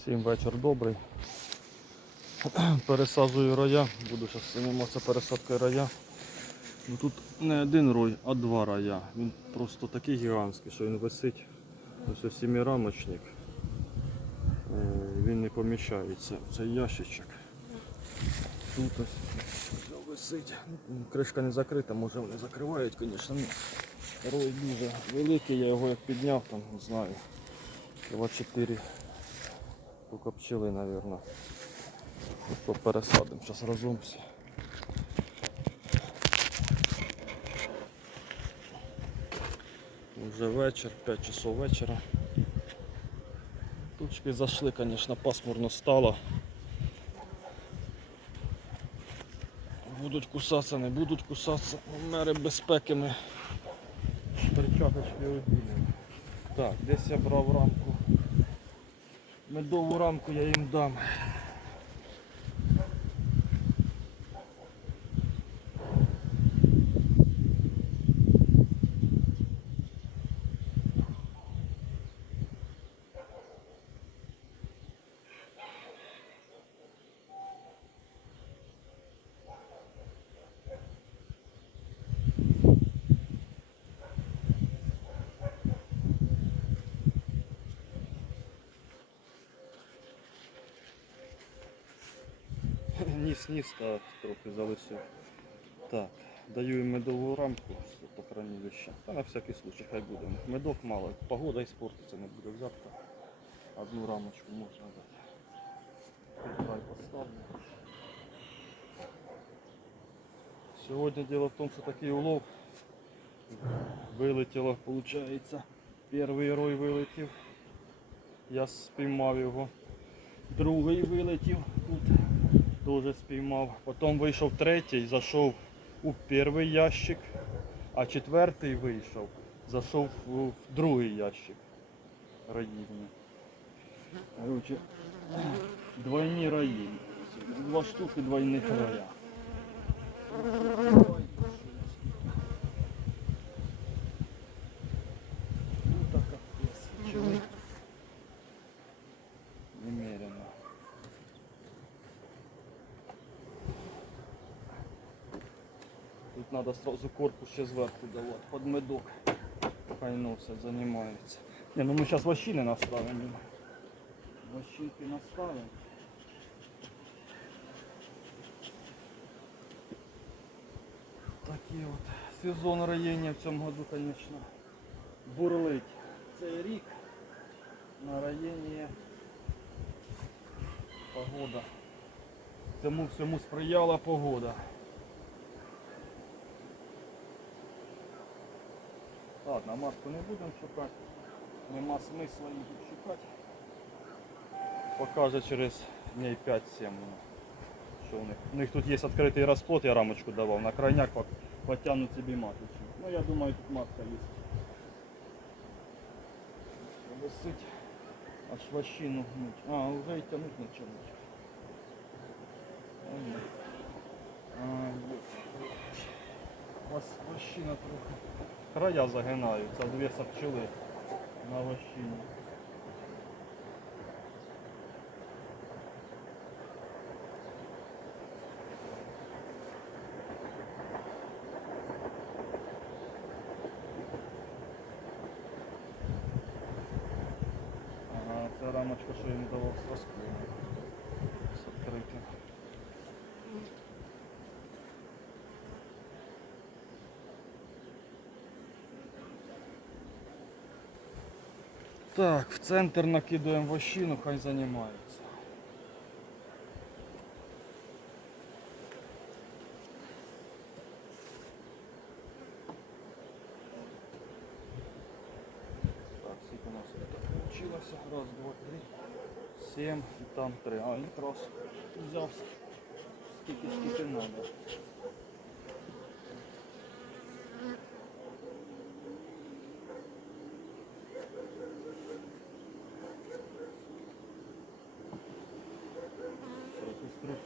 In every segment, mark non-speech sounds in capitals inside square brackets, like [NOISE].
Всім вечір добрий. [CLEARS THROAT] Пересаджую роя, буду зараз займатися пересадкою роя. Ну, тут не один рой, а два роя. Він просто такий гігантський, що він висить. Ось ось сімірамочник. Е, Він не поміщається в цей ящичок. Тут ось, висить. Кришка не закрита, може вони закривають, звісно. Рой дуже великий, я його як підняв, там, не знаю, кіло 4 Только пчели, наверное. Ну що, пересадимо, зараз разом всі. Уже вечір, 5 часов вечора. Тучки зайшли, звісно, пасмурно стало. Будуть кусатися, не будуть кусатися. Мери безпеки ми перчаточки одінемо. Так, десь я брав рамку. Медову рамку я їм дам. Ніс, ніс, так, трохи залишив. Так, даю їм медову рамку по хранилища. Та на всякий случай хай буде. Медок мало. Погода іспортиться, не буде взятка. Одну рамочку можна дати. Край поставлю. Сьогодні діло в тому, що такий улов вилетіло, виходить. Перший рой вилетів. Я спіймав його. Другий вилетів тут теж спіймав. Потім вийшов третій, зайшов у перший ящик, а четвертий вийшов, зайшов в другий ящик. Раївні. Короче, двойні раї. Два штуки двойних рая. Ну так капець. Чого? Немерено. Треба сразу корпус ще зверху давати, під медок. Хай носять, займаються. Не, ну ми зараз вощини наставимо. Вощинки наставимо. Такий от сезон роєння в цьому году, звісно, бурлить. Цей рік на роєння погода. Цьому всьому сприяла погода. Ладно, маску не будемо шукати. Нема смисла її тут шукати. Покаже через дней 5-7. ну, Що у них. У них тут є відкритий розплод, я рамочку давав. На крайняк потягнуть собі маточку. Ну я думаю тут матка є. Висить. Аж вощину гнуть. А, вже і тягнуть почали. Ой. А, є. У вас вощина трохи. Края загинаються, дві пчели на вощині. Ага, це рамочка, що я їм давав З відкритим. Так, в центр накидуємо вощину, хай займається. Так, скільки у нас так получилося? Раз, два, три, сім і там три. А, якраз взяв скільки скільки треба.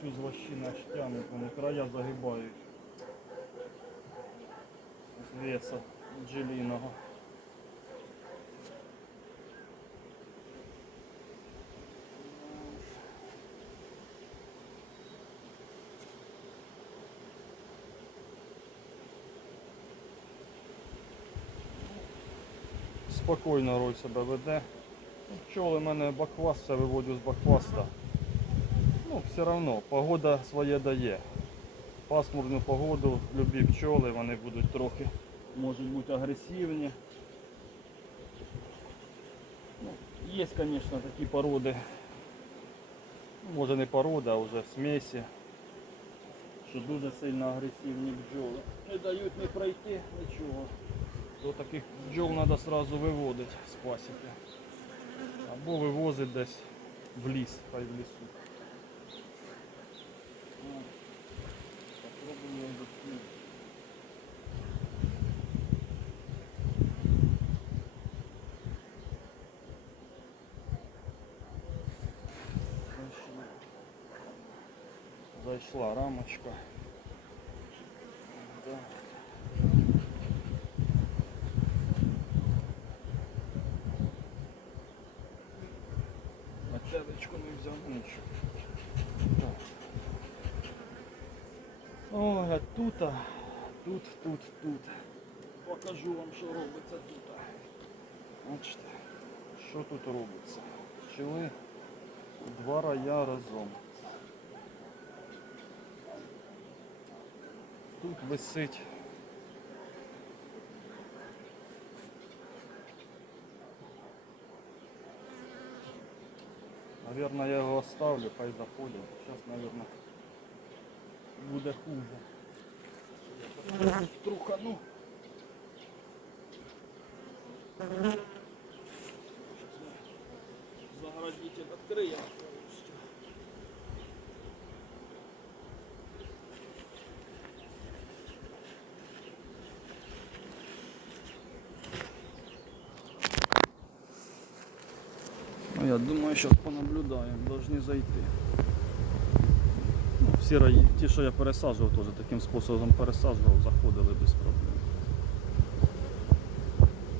цю злощина тянуть, вони края загибають з веса джеліного. Спокійно рой себе веде. Пчоли мене баквас, все виводю з бакваста. Ну, все одно, погода своє дає. Пасмурну погоду, любі пчоли, вони будуть трохи, можуть бути агресивні. Ну, є, звісно, такі породи. Може не порода, а вже смесі. Що дуже сильно агресивні бджоли. Не дають не пройти нічого. До таких бджол треба одразу виводити з пасіки. Або вивозити десь в ліс, хай в лісу. Зайшла рамочка. Ой, а тут, а, тут, тут, тут. Покажу вам, що робиться тут. Бачите, що тут робиться. Пчели два рая разом. Тут висить. Наверное, я его оставлю, хай заходит. Сейчас, наверное, буде хуже. Трухану. Заградитель откроем. Ну, я думаю, сейчас понаблюдаем, должны зайти. Всі раї, ті, що я пересаджував, теж таким способом пересаджував, заходили без проблем.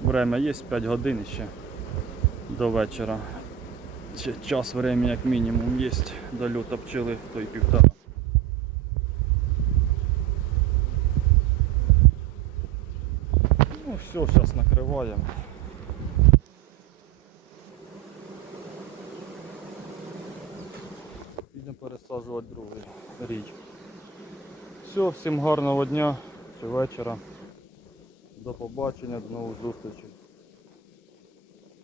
Время є 5 годин ще до вечора. Ще час времени як мінімум є до льота пчели, то й півтора. Ну все, зараз накриваємо. Пересаджувати другий рій. Все, всім гарного дня чи вечора. До побачення, до нових зустрічей.